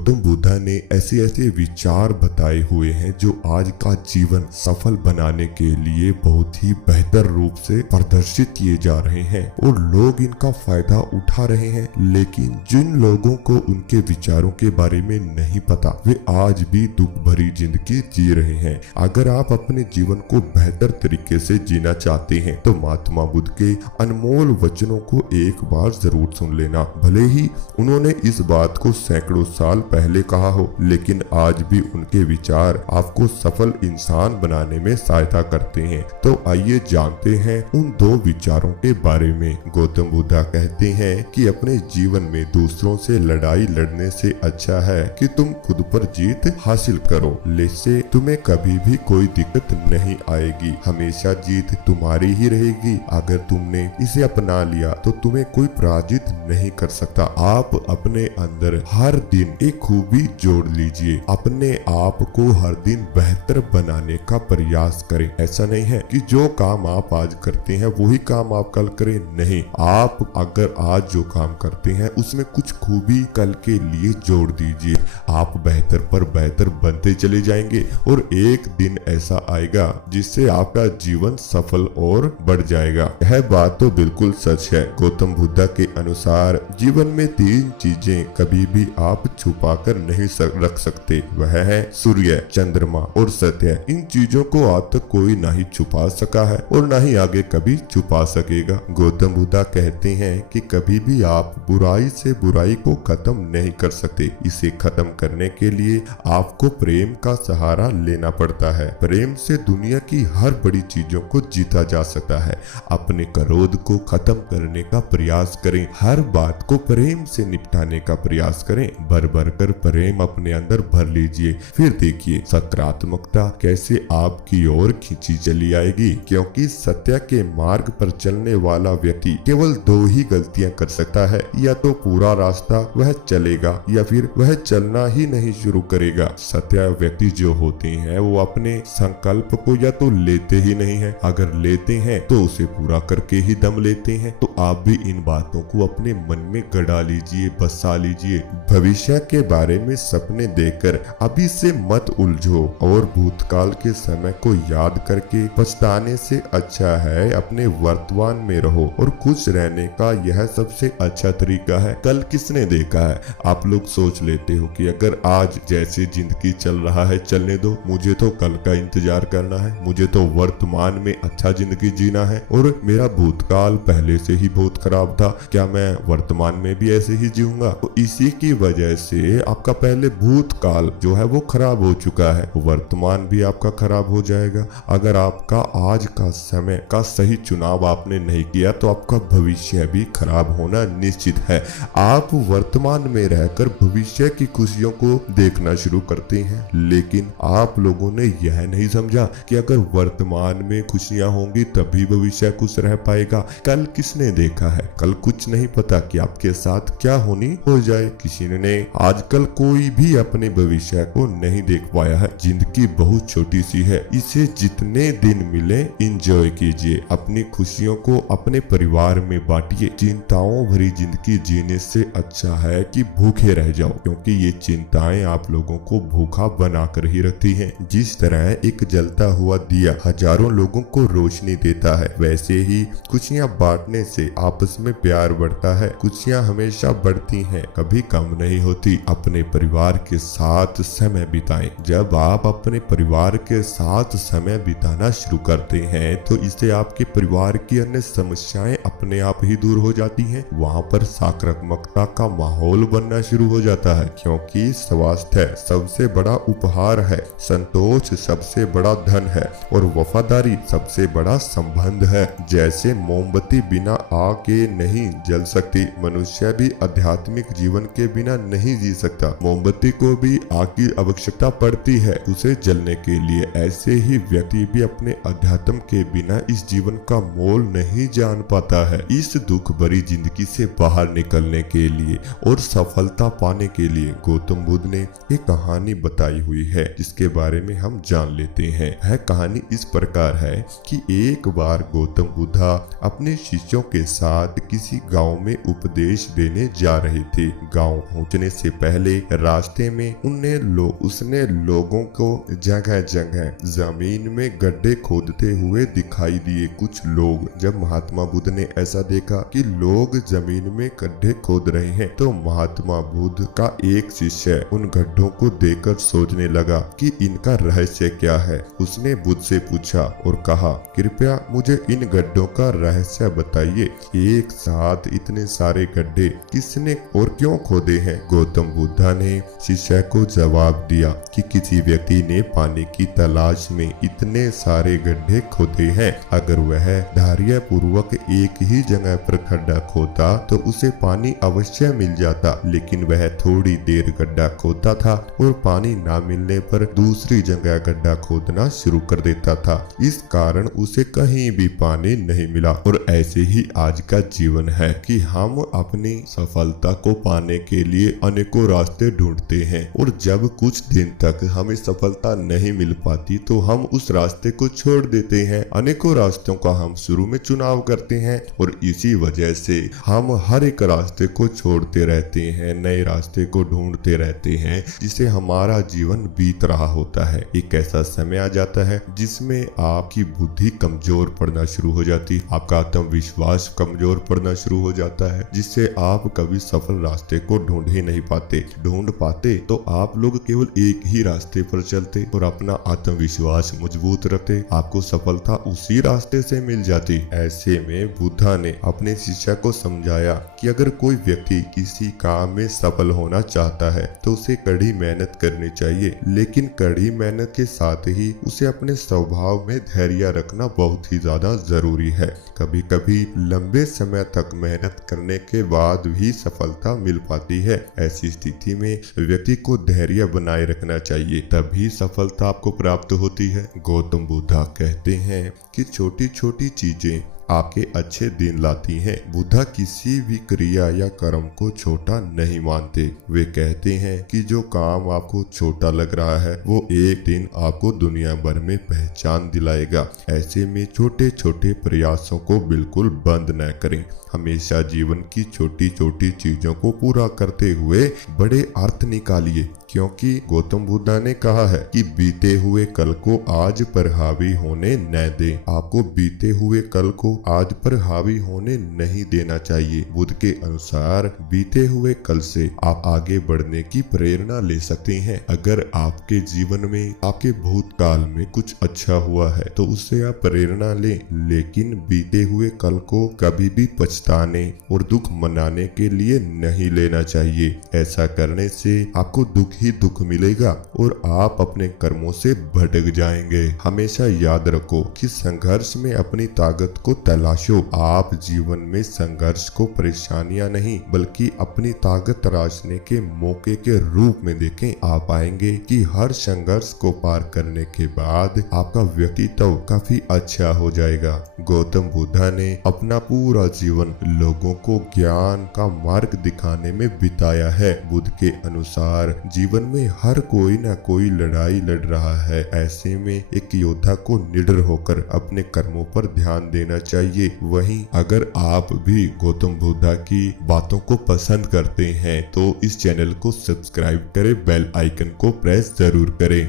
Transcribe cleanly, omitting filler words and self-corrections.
गौतम बुद्धा ने ऐसे ऐसे विचार बताए हुए हैं जो आज का जीवन सफल बनाने के लिए बहुत ही बेहतर रूप से प्रदर्शित किए जा रहे हैं और लोग इनका फायदा उठा रहे हैं। लेकिन जिन लोगों को उनके विचारों के बारे में नहीं पता वे आज भी दुख भरी जिंदगी जी रहे हैं। अगर आप अपने जीवन को बेहतर तरीके से जीना चाहते हैं तो महात्मा बुद्ध के अनमोल वचनों को एक बार जरूर सुन लेना। भले ही उन्होंने इस बात को सैकड़ों साल पहले कहा हो, लेकिन आज भी उनके विचार आपको सफल इंसान बनाने में सहायता करते हैं। तो आइए जानते हैं उन दो विचारों के बारे में। गौतम बुद्धा कहते हैं कि अपने जीवन में दूसरों से लड़ाई लड़ने से अच्छा है कि तुम खुद पर जीत हासिल करो। इससे तुम्हें कभी भी कोई दिक्कत नहीं आएगी, हमेशा जीत तुम्हारी ही रहेगी। अगर तुमने इसे अपना लिया तो तुम्हें कोई पराजित नहीं कर सकता। आप अपने अंदर हर दिन एक खूबी जोड़ लीजिए, अपने आप को हर दिन बेहतर बनाने का प्रयास करें। ऐसा नहीं है कि जो काम आप आज करते हैं वही काम आप कल करें, नहीं। आप अगर आज जो काम करते हैं उसमें कुछ खूबी कल के लिए जोड़ दीजिए। आप बेहतर पर बेहतर बनते चले जाएंगे और एक दिन ऐसा आएगा जिससे आपका जीवन सफल और बढ़ जाएगा। यह बात तो बिल्कुल सच है। गौतम बुद्धा के अनुसार जीवन में 3 चीजें कभी भी आप छुपा कर नहीं रख सकते। वह है सूर्य, चंद्रमा और सत्य। इन चीजों को आज तक कोई नहीं छुपा सका है और न ही आगे कभी छुपा सकेगा। गौतम बुद्धा कहते हैं कि कभी भी आप बुराई से बुराई को खत्म नहीं कर सकते। इसे खत्म करने के लिए आपको प्रेम का सहारा लेना पड़ता है। प्रेम से दुनिया की हर बड़ी चीजों को जीता जा सकता है। अपने क्रोध को खत्म करने का प्रयास करें, हर बात को प्रेम से निपटाने का प्रयास करें। भर भर कर प्रेम अपने अंदर भर लीजिए, फिर देखिए सकारात्मकता कैसे आपकी ओर खींची चली आएगी। क्योंकि सत्य के मार्ग पर चलने वाला व्यक्ति केवल 2 ही गलतियां कर सकता है, या तो पूरा रास्ता वह चलेगा या फिर वह चलना ही नहीं शुरू करेगा। सत्य व्यक्ति जो होते हैं वो अपने संकल्प को या तो लेते ही नहीं है, अगर लेते हैं तो उसे पूरा करके ही दम लेते हैं। तो आप भी इन बातों को अपने मन में गड़ा लीजिए, बसा लीजिए। भविष्य के बारे में सपने देखकर अभी से मत उलझो और भूतकाल के समय को याद करके पछताने से अच्छा है अपने वर्तमान में रहो और खुश रहने का यह सबसे अच्छा तरीका है। कल किसने देखा है? आप लोग सोच लेते हो कि अगर आज जैसे जिंदगी चल रहा है चलने दो, मुझे तो कल का इंतजार करना है, मुझे तो वर्तमान में अच्छा जिंदगी जीना है और मेरा भूतकाल पहले से ही बहुत खराब था, क्या मैं वर्तमान में भी ऐसे ही जीऊंगा? तो इसी की वजह से आपका पहले भूतकाल जो है वो खराब हो चुका है, वर्तमान भी आपका खराब हो जाएगा। अगर आपका आज का समय का सही चुनाव आपने नहीं किया तो आपका भविष्य भी खराब होना निश्चित है। आप वर्तमान में रहकर भविष्य की खुशियों को देखना शुरू करते हैं, लेकिन आप लोगों ने यह नहीं समझा कि अगर वर्तमान में खुशियां होंगी तभी भविष्य खुश रह पाएगा। कल किसने देखा है? कल कुछ नहीं पता कि आपके साथ क्या होनी हो जाए। किसी ने आजकल कोई भी अपने भविष्य को नहीं देख पाया है। जिंदगी बहुत छोटी सी है, इसे जितने दिन मिले एंजॉय कीजिए। अपनी खुशियों को अपने परिवार में बांटिए। चिंताओं भरी जिंदगी जीने से अच्छा है कि भूखे रह जाओ, क्योंकि ये चिंताएं आप लोगों को भूखा बनाकर ही रखती हैं। जिस तरह एक जलता हुआ दिया हजारों लोगों को रोशनी देता है, वैसे ही खुशियां बांटने से आपस में प्यार बढ़ता है। खुशियां हमेशा बढ़ती हैं, कभी कम नहीं होती। अपने परिवार के साथ समय बिताएं। जब आप अपने परिवार के साथ समय बिताना शुरू करते हैं तो इससे आपके परिवार की अन्य समस्याएं अपने आप ही दूर हो जाती हैं। वहाँ पर सकारात्मकता का माहौल बनना शुरू हो जाता है, क्योंकि स्वास्थ्य सबसे बड़ा उपहार है, संतोष सबसे बड़ा धन है और वफादारी सबसे बड़ा संबंध है। जैसे मोमबत्ती बिना आग के नहीं जल सकती, मनुष्य भी आध्यात्मिक जीवन के बिना नहीं जी सकता। मोमबत्ती को भी आग की आवश्यकता पड़ती है उसे जलने के लिए। ऐसे ही व्यक्ति भी अपने अध्यात्म के बिना इस जीवन का मोल नहीं जान पाता है। इस दुख भरी जिंदगी से बाहर निकलने के लिए और सफलता पाने के लिए गौतम बुद्ध ने एक कहानी बताई हुई है, जिसके बारे में हम जान लेते हैं। यह कहानी इस प्रकार है कि एक बार गौतम बुद्धा अपने शिष्यों के साथ किसी गांव में उपदेश देने जा रहे थे। गांव पहुंचने से पहले रास्ते में उसने लोगों को जगह जगह जमीन में गड्ढे खोदते हुए दिखाई दिए। कुछ लोग, जब महात्मा बुद्ध ने ऐसा देखा कि लोग जमीन में गड्ढे खोद रहे हैं, तो महात्मा बुद्ध का एक शिष्य उन गड्ढों को देखकर सोचने लगा कि इनका रहस्य क्या है। उसने बुद्ध से पूछा और कहा, कृपया मुझे इन गड्ढों का रहस्य बताइए। एक साथ इतने सारे गड्ढे किसने और क्यों खोदे हैं? गौतम बुद्ध ने शिष्य को जवाब दिया कि किसी व्यक्ति ने पानी की तलाश में इतने सारे गड्ढे खोदे हैं। अगर वह धैर्य पूर्वक एक ही जगह पर गड्ढा खोदता तो उसे पानी अवश्य मिल जाता, लेकिन वह थोड़ी देर गड्ढा खोदता था और पानी ना मिलने पर दूसरी जगह गड्ढा खोदना शुरू कर देता था। इस कारण उसे कहीं भी पानी नहीं मिला। और ऐसे ही आज का जीवन है कि हम अपनी सफलता को पाने के लिए अनेकों रास्ते ढूंढते हैं, और जब कुछ दिन तक हमें सफलता नहीं मिल पाती तो हम उस रास्ते को छोड़ देते हैं। अनेकों रास्तों का हम शुरू में चुनाव करते हैं और इसी वजह से हम हर एक रास्ते को छोड़ते रहते हैं, नए रास्ते को ढूंढते रहते हैं, जिससे हमारा जीवन बीत रहा होता है। एक ऐसा समय आ जाता है जिसमें आपकी बुद्धि कमजोर पड़ना शुरू हो जाती, आपका आत्मविश्वास कमजोर पड़ना शुरू हो जाता है, जिससे आप कभी सफल रास्ते को ढूंढ ही नहीं पाते। ढूंढ पाते तो आप लोग केवल एक ही रास्ते पर चलते और अपना आत्मविश्वास मजबूत रखते, आपको सफलता उसी रास्ते से मिल जाती। ऐसे में बुद्धा ने अपने शिष्य को समझाया कि अगर कोई व्यक्ति किसी काम में सफल होना चाहता है तो उसे कड़ी मेहनत करनी चाहिए, लेकिन कड़ी मेहनत के साथ ही उसे अपने स्वभाव में धैर्य रखना बहुत ही ज्यादा जरूरी है। कभी कभी लंबे समय तक मेहनत करने के बाद भी सफलता मिल पाती है। ऐसी स्थिति में व्यक्ति को धैर्य बनाए रखना चाहिए, तभी सफलता आपको प्राप्त होती है। गौतम बुद्ध कहते हैं कि छोटी छोटी चीजें आपके अच्छे दिन लाती हैं। बुद्धा किसी भी क्रिया या कर्म को छोटा नहीं मानते। वे कहते हैं कि जो काम आपको छोटा लग रहा है वो एक दिन आपको दुनिया भर में पहचान दिलाएगा। ऐसे में छोटे छोटे प्रयासों को बिल्कुल बंद न करें। हमेशा जीवन की छोटी छोटी चीजों को पूरा करते हुए बड़े अर्थ निकालिए, क्योंकि गौतम बुद्ध ने कहा है कि बीते हुए कल को आज पर हावी होने न दें। आपको बीते हुए कल को आज पर हावी होने नहीं देना चाहिए। बुद्ध के अनुसार बीते हुए कल से आप आगे बढ़ने की प्रेरणा ले सकते हैं। अगर आपके जीवन में आपके भूतकाल में कुछ अच्छा हुआ है तो उससे आप प्रेरणा लें, लेकिन बीते हुए कल को कभी भी पछताने और दुख मनाने के लिए नहीं लेना चाहिए। ऐसा करने से आपको दुख ही दुख मिलेगा और आप अपने कर्मों से भटक जाएंगे। हमेशा याद रखो कि संघर्ष में अपनी ताकत को तलाशो। आप जीवन में संघर्ष को परेशानियां नहीं बल्कि अपनी ताकत तराशने के मौके के रूप में देखें। आप पाएंगे कि हर संघर्ष को पार करने के बाद आपका व्यक्तित्व काफी अच्छा हो जाएगा। गौतम बुद्ध ने अपना पूरा जीवन लोगों को ज्ञान का मार्ग दिखाने में बिताया है। बुद्ध के अनुसार जीवन में हर कोई ना कोई लड़ाई लड़ रहा है। ऐसे में एक योद्धा को निडर होकर अपने कर्मों पर ध्यान देना चाहिए। वहीं अगर आप भी गौतम बुद्ध की बातों को पसंद करते हैं तो इस चैनल को सब्सक्राइब करें, बेल आइकन को प्रेस जरूर करें।